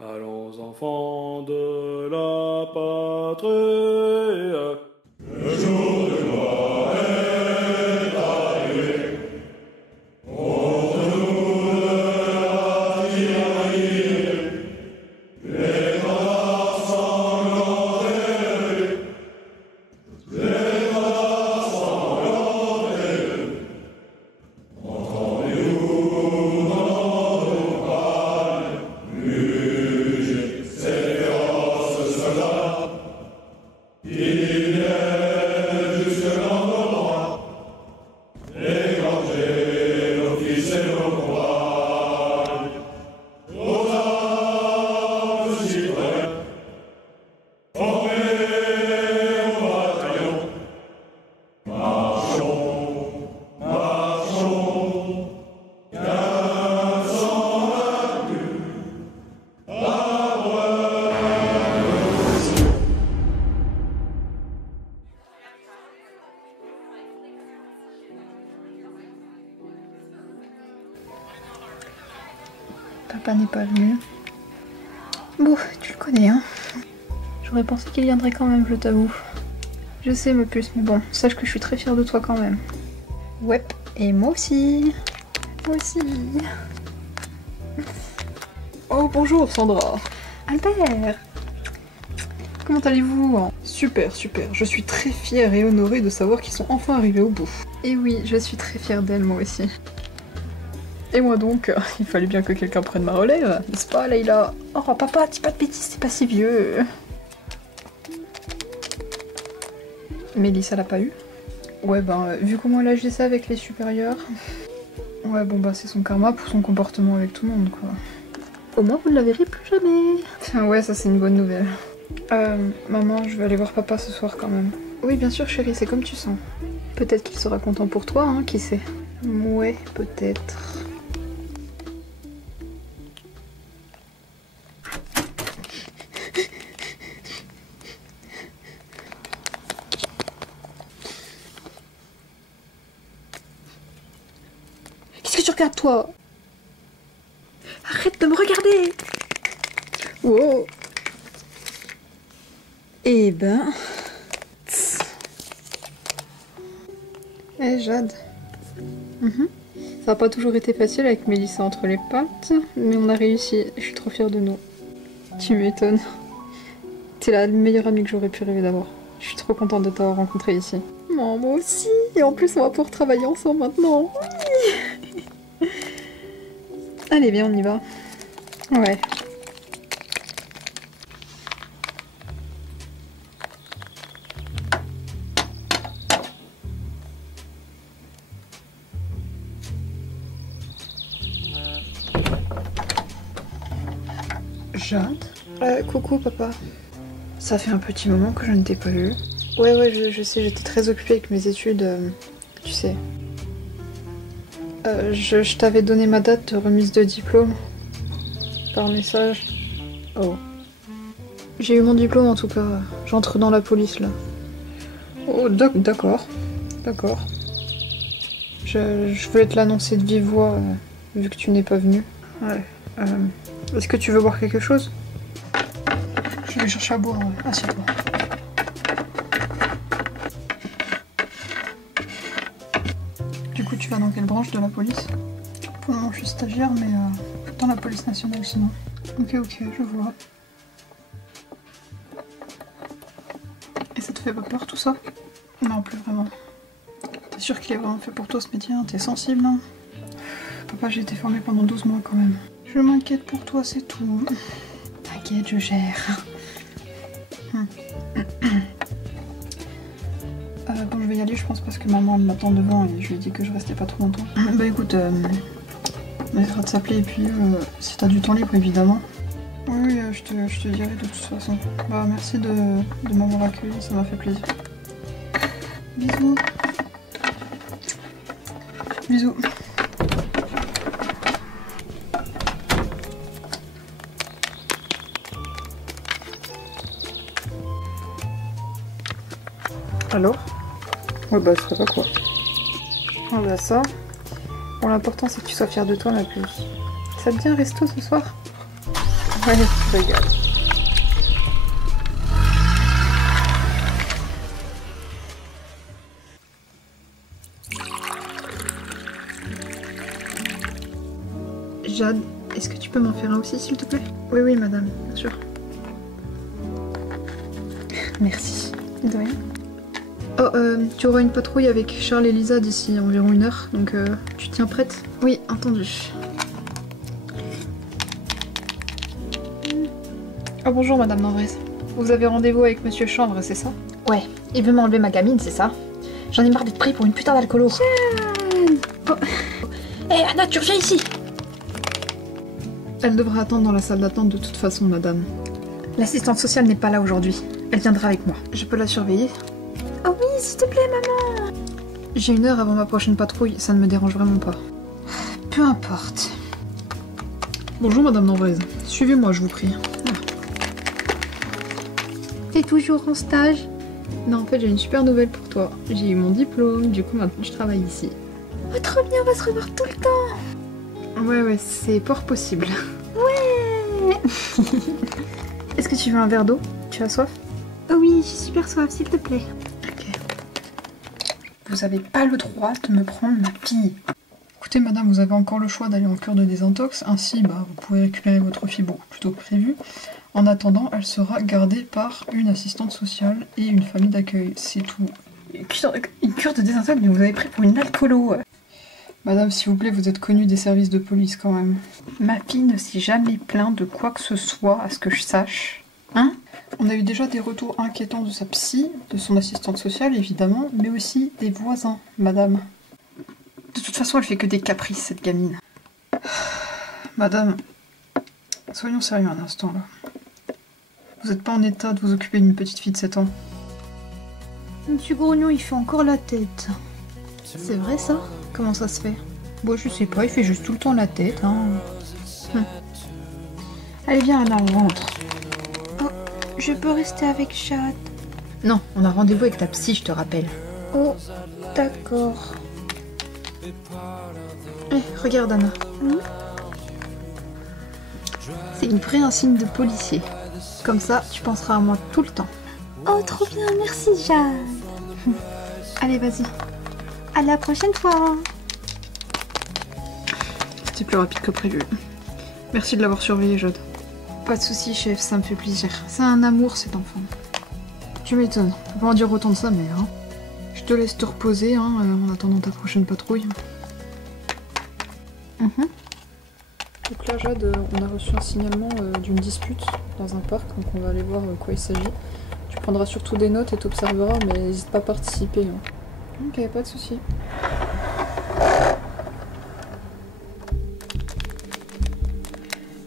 Allons enfants de la patrie. Le jour de gloire est arrivé. Contre nous la tyrannie. Les grands sanglants élevés. Les grands sanglants élevés. Entendez-vous dans nos palmes muger ces féroces soldats. Ils viennent jusque dans nos rangs, égorger nos fils et nos compagnes. Aux armes citoyens, formés au bataillon, marchons, marchons, qu'un sang vaincu, abreuve nos cieux. Papa n'est pas venu. Bon, tu le connais, hein. J'aurais pensé qu'il viendrait quand même, je t'avoue. Je sais, ma puce, mais bon, sache que je suis très fière de toi quand même. Ouais, et moi aussi. Moi aussi. Oh bonjour Sandra. Albert, comment allez-vous? Super, super. Je suis très fière et honorée de savoir qu'ils sont enfin arrivés au bout. Et oui, je suis très fière d'elle, moi aussi. Et moi donc, il fallait bien que quelqu'un prenne ma relève, n'est-ce pas Leïla? Oh papa, dis pas de bêtises, c'est pas si vieux. Mélissa l'a pas eu? Ouais, ben, vu comment elle agissait avec les supérieurs. Ouais, bon, bah, c'est son karma pour son comportement avec tout le monde, quoi. Au moins, vous ne la verrez plus jamais. Ouais, ça, c'est une bonne nouvelle. Maman, je vais aller voir papa ce soir quand même. Oui, bien sûr, chérie, c'est comme tu sens. Peut-être qu'il sera content pour toi, hein, qui sait. Ouais, peut-être. Qu'est-ce que tu regardes, toi? Arrête de me regarder! Wow! Eh ben... Eh, Jade. Ça n'a pas toujours été facile avec Mélissa entre les pattes, mais on a réussi. Je suis trop fière de nous. Tu m'étonnes. T'es la meilleure amie que j'aurais pu rêver d'avoir. Je suis trop contente de t'avoir rencontrée ici. Non, moi aussi. Et en plus, on va pouvoir travailler ensemble maintenant. Oui. Allez, viens, on y va. Ouais. Jade? Coucou papa. Ça fait un petit moment que je ne t'ai pas eu. Ouais, je sais, j'étais très occupée avec mes études, tu sais. Je t'avais donné ma date de remise de diplôme. Par message. Oh. J'ai eu mon diplôme en tout cas. J'entre dans la police là. Oh, d'accord. D'accord. Je voulais te l'annoncer de vive voix, vu que tu n'es pas venu. Ouais. Est-ce que tu veux boire quelque chose? Je vais chercher à boire, assieds-toi. Du coup, tu vas dans quelle branche de la police? Pour le moment, je suis stagiaire, mais dans la police nationale sinon. Ok, je vois. Et ça te fait pas peur tout ça? Non, plus vraiment. T'es sûr qu'il est vraiment fait pour toi ce métier, hein? T'es sensible, hein? Papa, j'ai été formée pendant 12 mois quand même. Je m'inquiète pour toi, c'est tout. T'inquiète, je gère. Bon, je vais y aller, je pense, parce que maman elle m'attend devant et je lui ai dit que je restais pas trop longtemps. Bah écoute, on essaiera de s'appeler et puis si t'as du temps libre, évidemment. Oui, je te dirai de toute façon. Bah merci de m'avoir accueilli, ça m'a fait plaisir. Bisous. Bisous. Allô? Ouais bah ça va quoi. Ah bah ça. Bon l'important c'est que tu sois fière de toi ma puce. Ça te dit un resto ce soir? Ouais, tu régales. Jade, est-ce que tu peux m'en faire un aussi, s'il te plaît? Oui, oui, madame, bien sûr. Merci. De rien. Oh, tu auras une patrouille avec Charles et Lisa d'ici environ 1 heure, donc tu tiens prête? Oui, entendu. Oh, bonjour, madame Nanvres. Vous avez rendez-vous avec monsieur Chambre, c'est ça? Ouais, il veut m'enlever ma gamine, c'est ça? J'en ai marre d'être pris pour une putain d'alcoolo. Oh. Hé, Anna, tu reviens ici! Elle devra attendre dans la salle d'attente de toute façon, madame. L'assistante sociale n'est pas là aujourd'hui. Elle viendra avec moi. Je peux la surveiller? Oh oui, s'il te plaît, maman! J'ai 1 heure avant ma prochaine patrouille, ça ne me dérange vraiment pas. Peu importe. Bonjour, madame Nanvres. Suivez-moi, je vous prie. T'es toujours en stage? Non, en fait, j'ai une super nouvelle pour toi. J'ai eu mon diplôme, du coup, maintenant, je travaille ici. Oh, trop bien, on va se revoir tout le temps! Ouais, c'est fort possible. Ouais! Est-ce que tu veux un verre d'eau? Tu as soif? Oh oui, j'ai super soif, s'il te plaît. Ok. Vous avez pas le droit de me prendre ma fille. Écoutez, madame, vous avez encore le choix d'aller en cure de désintox. Ainsi, vous pouvez récupérer votre fille beaucoup plus tôt que prévu. En attendant, elle sera gardée par une assistante sociale et une famille d'accueil. C'est tout. Une cure de désintox, mais vous avez pris pour une alcoolo. Madame, s'il vous plaît, vous êtes connue des services de police quand même. Ma fille ne s'est jamais plainte de quoi que ce soit, à ce que je sache. Hein? On a eu déjà des retours inquiétants de sa psy, de son assistante sociale évidemment, mais aussi des voisins, madame. De toute façon, elle fait que des caprices, cette gamine. Madame, soyons sérieux un instant là. Vous n'êtes pas en état de vous occuper d'une petite fille de 7 ans. Monsieur Grognon, il fait encore la tête. C'est vrai ça? Comment ça se fait? Bon, je sais pas, il fait juste tout le temps la tête, hein. Allez, viens, Anna, on rentre. Oh, je peux rester avec Jade? Non, on a rendez-vous avec ta psy, je te rappelle. Oh, d'accord. Regarde Anna. C'est une vraie insigne de policier. Comme ça, tu penseras à moi tout le temps. Oh, trop bien, merci Jade. Allez, vas-y. À la prochaine fois. C'était plus rapide que prévu. Merci de l'avoir surveillé, Jade. Pas de soucis, chef, ça me fait plaisir. C'est un amour, cet enfant. Tu m'étonnes. On peut pas en dire autant de sa mère, hein. Je te laisse te reposer, hein, en attendant ta prochaine patrouille. Donc là, Jade, on a reçu un signalement d'une dispute dans un parc, donc on va aller voir quoi il s'agit. Tu prendras surtout des notes et t'observeras, mais n'hésite pas à participer. Hein. Ok, pas de soucis.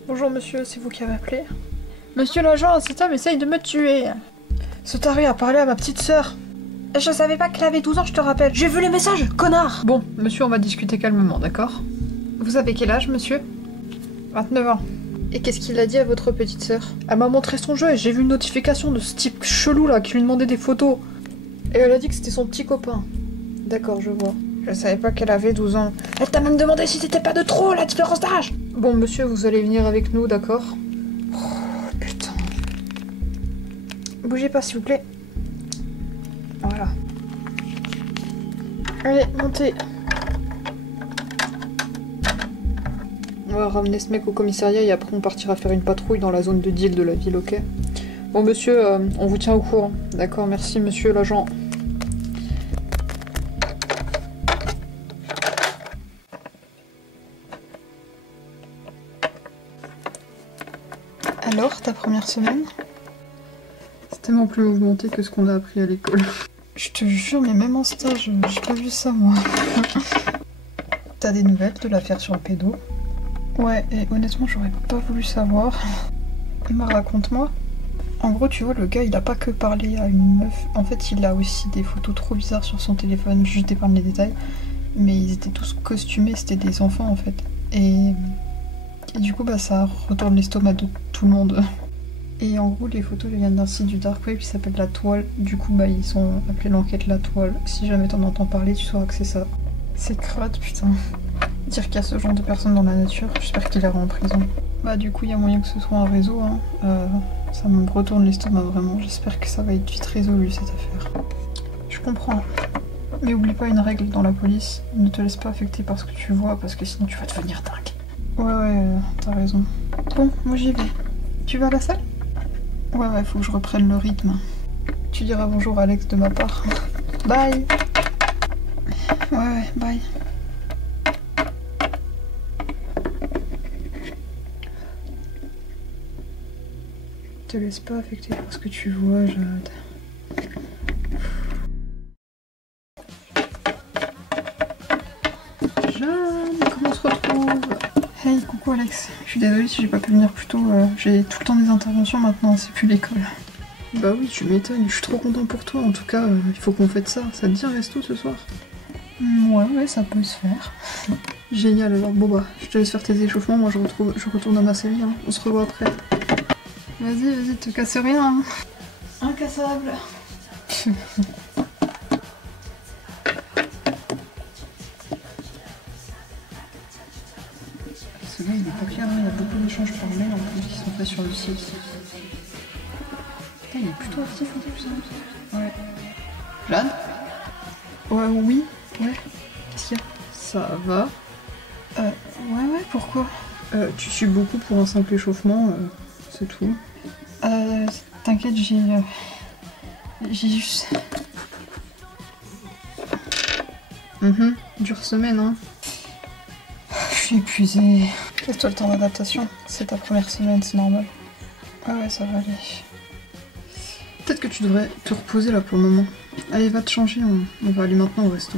Bonjour monsieur, c'est vous qui avez appelé? Monsieur l'agent, cet homme essaye de me tuer. Ce taré a parlé à ma petite sœur. Et je savais pas qu'elle avait 12 ans, je te rappelle. J'ai vu les messages, connard. Bon, monsieur, on va discuter calmement, d'accord? Vous avez quel âge, monsieur? 29 ans. Et qu'est-ce qu'il a dit à votre petite sœur? Elle m'a montré son jeu et j'ai vu une notification de ce type chelou là qui lui demandait des photos. Et elle a dit que c'était son petit copain. D'accord, je vois. Je savais pas qu'elle avait 12 ans. Elle t'a même demandé si c'était pas de trop, la différence d'âge. Bon, monsieur, vous allez venir avec nous, d'accord? Oh, putain. Bougez pas, s'il vous plaît. Voilà. Allez, montez. On va ramener ce mec au commissariat et après on partira faire une patrouille dans la zone de deal de la ville, ok? Bon, monsieur, on vous tient au courant. D'accord, merci, monsieur l'agent. Alors, ta première semaine? C'est tellement plus mouvementé que ce qu'on a appris à l'école. Je te jure, mais même en stage, j'ai pas vu ça, moi. T'as des nouvelles de l'affaire sur le pédo? Ouais, et honnêtement, j'aurais pas voulu savoir. Mais raconte-moi. En gros, tu vois, le gars, il a pas que parlé à une meuf. En fait, il a aussi des photos trop bizarres sur son téléphone. Je t'épargne les détails. Mais ils étaient tous costumés, c'était des enfants, en fait. Et du coup, ça retourne l'estomac de tout le monde. Et en gros, les photos viennent d'un site du Dark Web qui s'appelle La Toile. Du coup, ils sont appelés l'enquête La Toile. Si jamais t'en entends parler, tu sauras que c'est ça. C'est crade, putain. Dire qu'il y a ce genre de personnes dans la nature, j'espère qu'il ira en prison. Bah du coup il y a moyen que ce soit un réseau, hein. Ça me retourne l'estomac vraiment, j'espère que ça va être vite résolu cette affaire. Je comprends, mais oublie pas une règle dans la police, ne te laisse pas affecter par ce que tu vois parce que sinon tu vas devenir dingue. Ouais, t'as raison. Bon, moi j'y vais. Tu vas à la salle? Ouais, faut que je reprenne le rythme. Tu diras bonjour à Alex de ma part. Bye. Ouais, bye. Te laisse pas affecter par ce que tu vois, Jade. Jade, comment on se retrouve? Hey, coucou Alex. Je suis désolée si j'ai pas pu venir plus tôt. J'ai tout le temps des interventions maintenant, c'est plus l'école. Bah oui, tu m'étonnes. Je suis trop content pour toi. En tout cas, il faut qu'on fête ça. Ça te dit un resto ce soir? Ouais, ça peut se faire. Génial, alors bon bah, je te laisse faire tes échauffements. Moi je retourne à ma série. Hein. On se revoit après. Vas-y, te casse rien. Hein. Incassable. Ce gars il est pas clair, il y a beaucoup d'échanges par mail en plus qui sont faits sur le site. Putain, il est plutôt actif en plus. Hein. Ouais. Jade? Oui. Ouais. Qu'est-ce qu'il y a? Ça va. Ouais, pourquoi? Tu suis beaucoup pour un simple échauffement, c'est tout. T'inquiète, j'ai juste... Dure semaine, hein. Je suis épuisée. Laisse-toi le temps d'adaptation. C'est ta première semaine, c'est normal. Ouais, ça va aller. Peut-être que tu devrais te reposer là pour le moment. Allez, va te changer, on va aller maintenant au resto.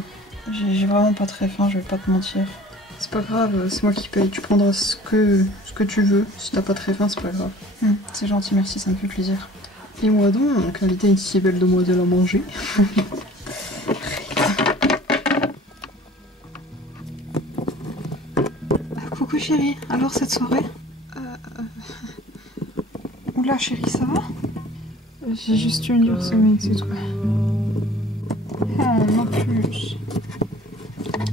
J'ai vraiment pas très faim, je vais pas te mentir. C'est pas grave, c'est moi qui paye, tu prendras ce que tu veux. Si t'as pas très faim, c'est pas grave. C'est gentil, merci, ça me fait plaisir. Et moi donc, inviter une si belle demoiselle à manger. Coucou chérie, alors cette soirée? Oula chérie, ça va? J'ai juste eu une dure semaine, c'est tout. Oh, non plus.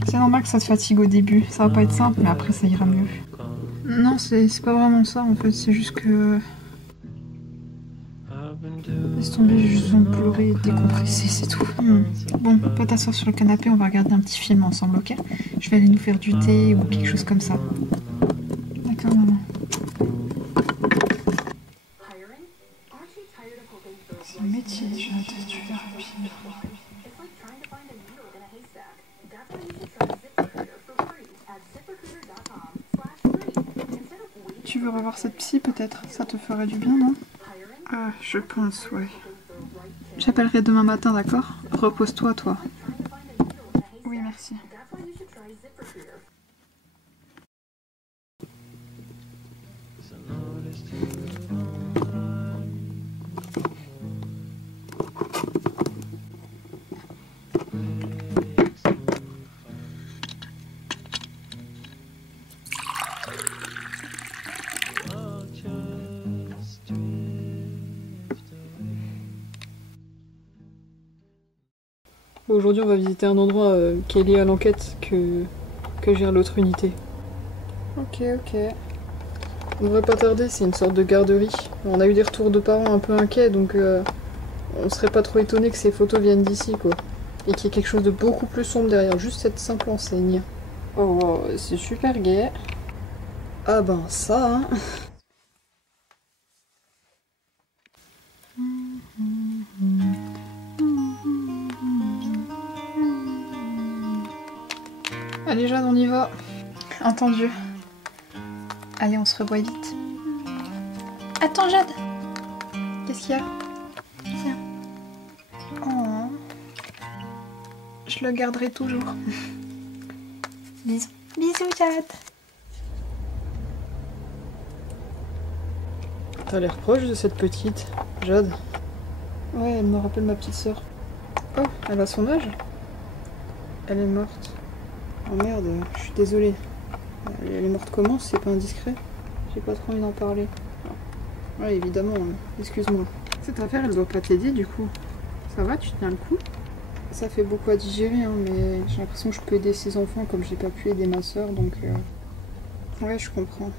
C'est normal que ça te fatigue au début, ça va pas être simple, mais après ça ira mieux. Non, c'est pas vraiment ça en fait, c'est juste que... Laisse tomber, j'ai juste besoin de pleurer et de décompresser, c'est tout. Bon, pas t'asseoir sur le canapé, on va regarder un petit film ensemble, ok? Je vais aller nous faire du thé ou quelque chose comme ça. D'accord, maman. C'est un métier, Jade, tu verras bien. Tu veux revoir cette psy peut-être? Ça te ferait du bien, non? Je pense, ouais. J'appellerai demain matin, d'accord? Repose-toi, toi. Oui, merci. Aujourd'hui, on va visiter un endroit qui est lié à l'enquête que gère l'autre unité. Ok. On devrait pas tarder, c'est une sorte de garderie. On a eu des retours de parents un peu inquiets, donc on serait pas trop étonné que ces photos viennent d'ici, quoi. Et qu'il y ait quelque chose de beaucoup plus sombre derrière, juste cette simple enseigne. Oh, c'est super gai. Ah ben ça, hein. Allez Jade, on y va. Entendu. Allez, on se revoit vite. Attends Jade. Qu'est-ce qu'il y a? Tiens. Oh. Je le garderai toujours. Bisous. Bisous Jade. T'as l'air proche de cette petite, Jade. Ouais, elle me rappelle ma petite sœur. Oh, elle a son âge? Elle est morte. Oh merde, je suis désolée. Elle est morte comment, si c'est pas indiscret? J'ai pas trop envie d'en parler. Ouais, évidemment, excuse-moi. Cette affaire, elle doit pas t'aider du coup. Ça va, tu tiens le coup? Ça fait beaucoup à digérer, hein, mais j'ai l'impression que je peux aider ses enfants comme j'ai pas pu aider ma soeur, donc ouais, je comprends.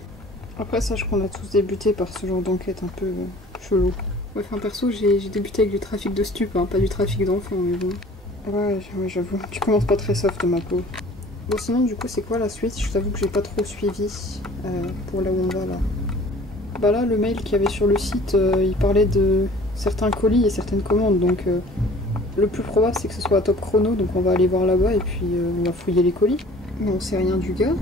Après, sache qu'on a tous débuté par ce genre d'enquête un peu chelou. Ouais, enfin perso, j'ai débuté avec du trafic de stupes, hein, pas du trafic d'enfants, mais bon. Ouais, j'avoue, tu commences pas très soft, ma peau. Bon, sinon, du coup, c'est quoi la suite? Je t'avoue que j'ai pas trop suivi pour là où on va, là. Bah là, le mail qu'il y avait sur le site, il parlait de certains colis et certaines commandes, donc le plus probable, c'est que ce soit à Top Chrono, donc on va aller voir là-bas et puis on va fouiller les colis. Mais on sait rien du gars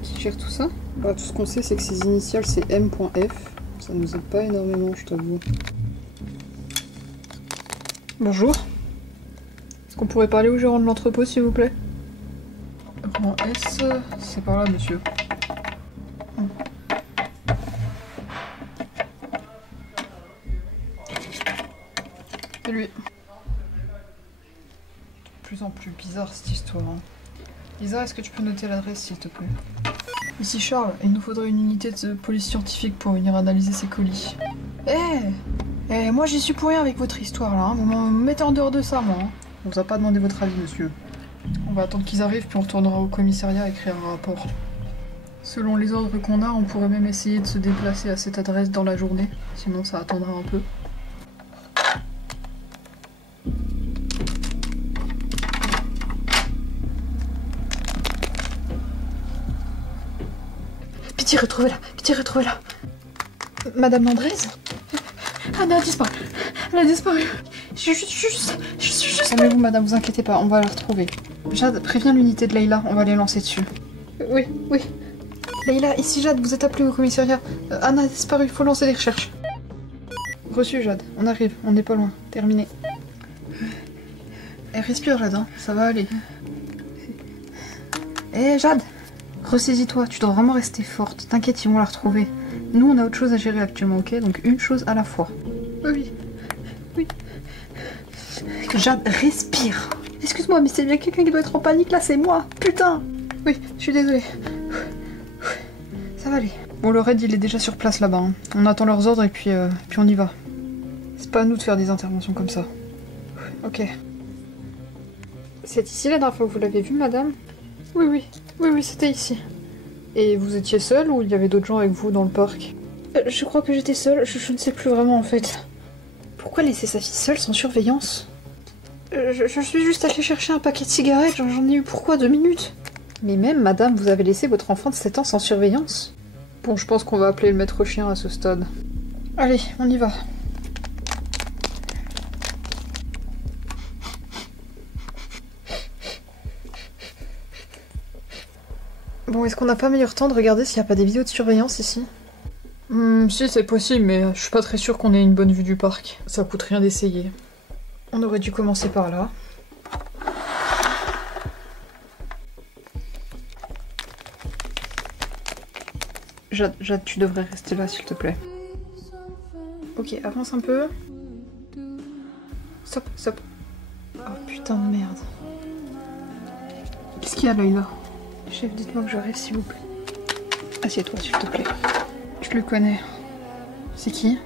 qui gère tout ça. Bah, tout ce qu'on sait, c'est que ses initiales, c'est M.F. Ça nous aide pas énormément, je t'avoue. Bonjour. Est-ce qu'on pourrait parler au gérant de l'entrepôt, s'il vous plaît? Grand S, c'est par là, monsieur. C'est lui. De plus en plus bizarre cette histoire. Hein. Lisa, est-ce que tu peux noter l'adresse, s'il te plaît? Ici Charles, il nous faudrait une unité de police scientifique pour venir analyser ces colis. Moi j'y suis pour rien avec votre histoire là, hein. Vous me mettez en dehors de ça, moi. Hein. On vous a pas demandé votre avis, monsieur. On va attendre qu'ils arrivent, puis on retournera au commissariat écrire un rapport. Selon les ordres qu'on a, on pourrait même essayer de se déplacer à cette adresse dans la journée, sinon ça attendra un peu. Pitié, retrouvez-la. Madame Landrez? Anna a disparu. Elle a disparu. Je suis juste... Calmez-vous, madame, vous inquiétez pas, on va la retrouver. Jade, préviens l'unité de Leïla, on va les lancer dessus. Oui. Leïla, ici Jade, vous êtes appelée au commissariat. Anna a disparu, il faut lancer des recherches. Reçu, Jade, on arrive, on n'est pas loin. Terminé. Respire, Jade, hein, ça va aller. Jade, ressaisis-toi, tu dois vraiment rester forte. T'inquiète, ils vont la retrouver. Nous, on a autre chose à gérer actuellement, ok? Donc une chose à la fois. Oui. Jade, respire. Excuse-moi, mais c'est bien quelqu'un qui doit être en panique là, c'est moi. Putain. Oui, je suis désolée. Ça va aller. Bon, le raid, il est déjà sur place là-bas. Hein. On attend leurs ordres et puis on y va. C'est pas à nous de faire des interventions comme ça. Ok. C'est ici la dernière fois que vous l'avez vu, madame? Oui, c'était ici. Et vous étiez seule ou il y avait d'autres gens avec vous dans le parc? Je crois que j'étais seule, je ne sais plus vraiment en fait. Pourquoi laisser sa fille seule sans surveillance? Je suis juste allée chercher un paquet de cigarettes, j'en ai eu pourquoi 2 minutes? Mais même, madame, vous avez laissé votre enfant de 7 ans sans surveillance? Bon, je pense qu'on va appeler le maître chien à ce stade. Allez, on y va. Bon, est-ce qu'on n'a pas meilleur temps de regarder s'il n'y a pas des vidéos de surveillance ici? Si, c'est possible, mais je suis pas très sûre qu'on ait une bonne vue du parc. Ça coûte rien d'essayer. On aurait dû commencer par là. Jade, tu devrais rester là, s'il te plaît. Ok, avance un peu. Stop. Oh putain de merde. Qu'est-ce qu'il y a, Leïla? Chef, dites-moi que je rêve, s'il vous plaît. Assieds-toi, s'il te plaît. Je le connais. C'est qui?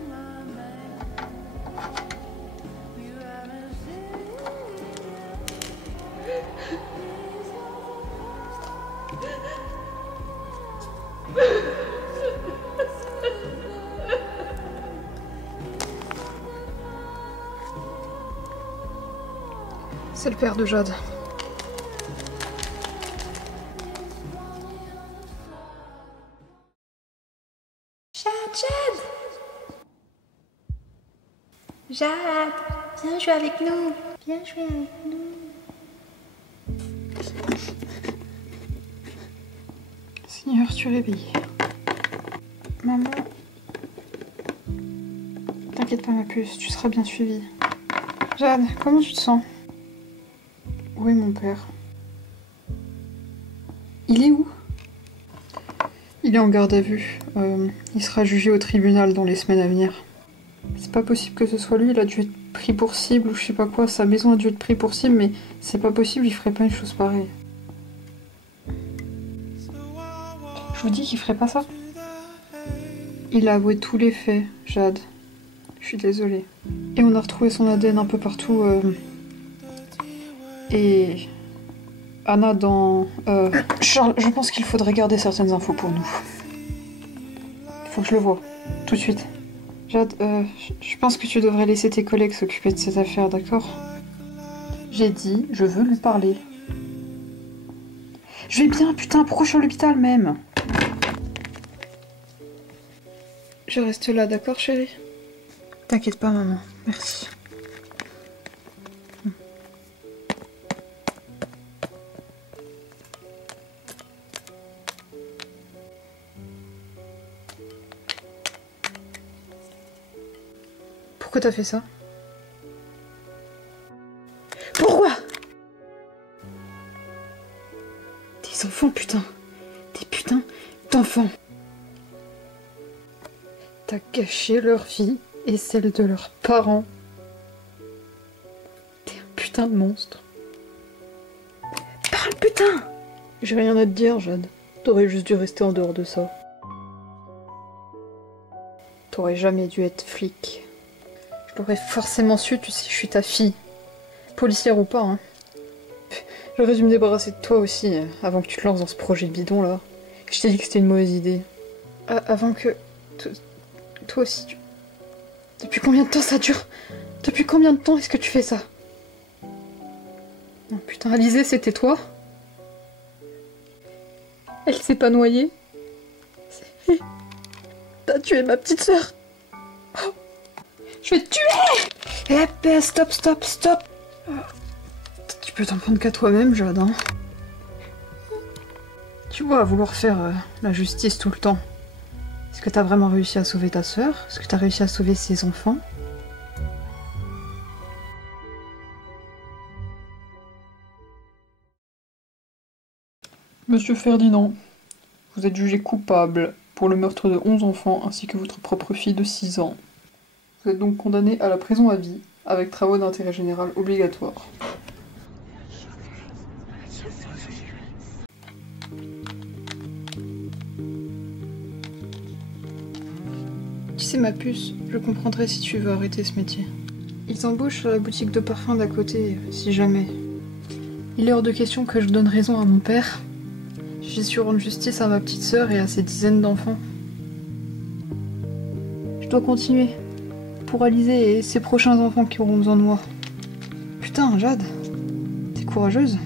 C'est le père de Jade. Jade, viens jouer avec nous. Seigneur, tu es réveillée. Maman. T'inquiète pas, ma puce, tu seras bien suivie. Jade, comment tu te sens? Où est mon père? Il est où? Il est en garde à vue. Il sera jugé au tribunal dans les semaines à venir. C'est pas possible que ce soit lui, il a dû être pris pour cible ou je sais pas quoi, sa maison a dû être pris pour cible, mais c'est pas possible, il ferait pas une chose pareille. Je vous dis qu'il ferait pas ça. Il a avoué tous les faits, Jade. Je suis désolée. Et on a retrouvé son ADN un peu partout. Et... Anna dans... Charles, je pense qu'il faudrait garder certaines infos pour nous. Il faut que je le voie. Tout de suite. Jade, je pense que tu devrais laisser tes collègues s'occuper de cette affaire, d'accord? J'ai dit, je veux lui parler. Je vais bien, putain, pourquoi je suis à l'hôpital même? Je reste là, d'accord, chérie? T'inquiète pas, maman. Merci. Pourquoi t'as fait ça? Pourquoi? Des enfants, putain. Des putains d'enfants. T'as gâché leur vie et celle de leurs parents. T'es un putain de monstre. Parle, putain! J'ai rien à te dire, Jade. T'aurais juste dû rester en dehors de ça. T'aurais jamais dû être flic. Je l'aurais forcément su, tu sais, je suis ta fille. Policière ou pas, hein. J'aurais dû me débarrasser de toi aussi, avant que tu te lances dans ce projet bidon, là. Je t'ai dit que c'était une mauvaise idée. Avant que... Toi aussi, tu... Depuis combien de temps ça dure? Depuis combien de temps est-ce que tu fais ça? Oh putain, Alizée, c'était toi? Elle s'est pas noyée? T'as tué ma petite sœur? Oh. Je vais te tuer! Eh, stop, stop, stop! Tu peux t'en prendre qu'à toi-même, Jade, hein. Tu vois, à vouloir faire la justice tout le temps. Est-ce que t'as vraiment réussi à sauver ta sœur? Est-ce que t'as réussi à sauver ses enfants? Monsieur Ferdinand, vous êtes jugé coupable pour le meurtre de 11 enfants ainsi que votre propre fille de 6 ans. Vous êtes donc condamné à la prison à vie, avec travaux d'intérêt général obligatoires. Tu sais ma puce, je comprendrai si tu veux arrêter ce métier. Ils embauchent à la boutique de parfum d'à côté, si jamais. Il est hors de question que je donne raison à mon père. J'ai su rendre justice à ma petite sœur et à ses dizaines d'enfants. Je dois continuer. Pour Alizée et ses prochains enfants qui auront besoin de moi. Putain, Jade, t'es courageuse?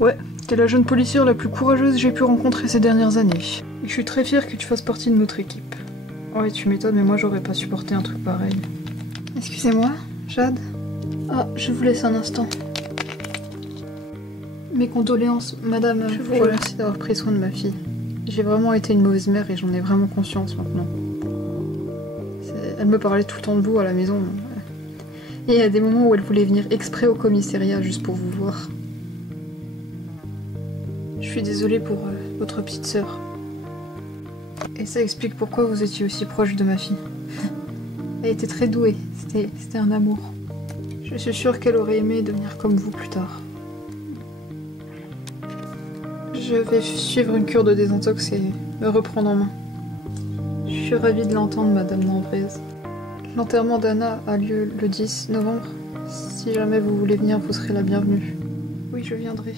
Ouais, t'es la jeune policière la plus courageuse que j'ai pu rencontrer ces dernières années. Et je suis très fière que tu fasses partie de notre équipe. Ouais, tu m'étonnes, mais moi j'aurais pas supporté un truc pareil. Excusez-moi, Jade? Ah, je vous laisse un instant. Mes condoléances, madame. Je vous remercie d'avoir pris soin de ma fille. J'ai vraiment été une mauvaise mère et j'en ai vraiment conscience maintenant. Elle me parlait tout le temps de vous à la maison. Et il y a des moments où elle voulait venir exprès au commissariat juste pour vous voir. Je suis désolée pour votre petite sœur. Et ça explique pourquoi vous étiez aussi proche de ma fille. Elle était très douée, c'était un amour. Je suis sûre qu'elle aurait aimé devenir comme vous plus tard. Je vais suivre une cure de désintox et me reprendre en main. Je suis ravie de l'entendre, madame Nambrez. L'enterrement d'Anna a lieu le 10 novembre. Si jamais vous voulez venir, vous serez la bienvenue. Oui, je viendrai.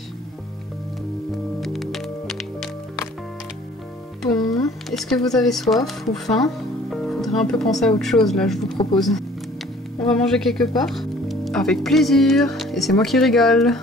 Bon, est-ce que vous avez soif ou faim? Faudrait un peu penser à autre chose, là, je vous propose. On va manger quelque part? Avec plaisir, et c'est moi qui régale.